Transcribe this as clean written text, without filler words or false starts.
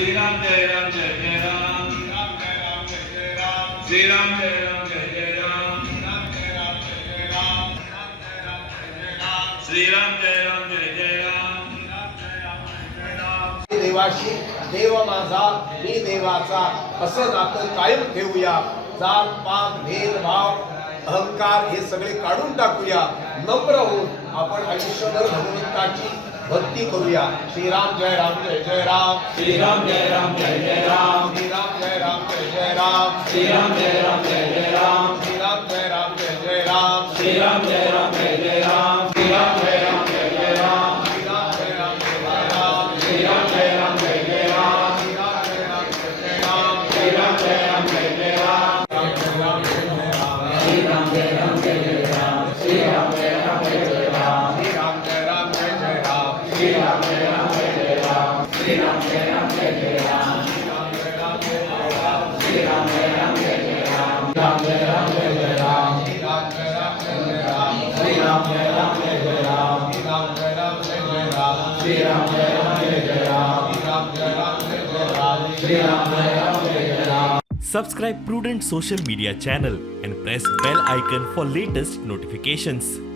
श्री राम जय राम जय जय राम श्री राम जय राम जय जय राम श्री राम जय राम जय जय राम देवाशी देव माझा मी देवाचा असं नातं कायम ठेवूया. जात पात भेदभाव अहंकार हे सगळे काढून टाकूया. नम्र होऊन आपण आयुष्यभर भगवंताची भक्ती करूया. श्रीराम जय राम जय जय राम श्रीराम जय राम जय जय राम श्रीराम जय राम जय जय राम श्रीराम जय राम जय जय राम श्रीराम जय राम जय जय राम श्रीराम जय राम जय जय राम श्रीराम जय राम जय जय राम श्रीराम जय राम जय जय राम श्रीराम जय राम जय जय राम श्रीराम जय राम जय जय राम श्रीराम जय राम जय जय राम श्रीराम जय राम जय जय राम श्रीराम जय राम जय जय राम श्रीराम जय राम जय जय राम श्रीराम जय राम जय जय राम श्रीराम जय राम जय जय राम राम जय राम जय जय राम श्रीराम जय राम जय जय राम श्रीराम जय राम जय जय राम श्रीराम जय राम जय जय राम श्रीराम जय राम जय जय राम श्रीराम जय राम जय जय Ram. Subscribe Prudent social media channel and press bell icon for latest notifications.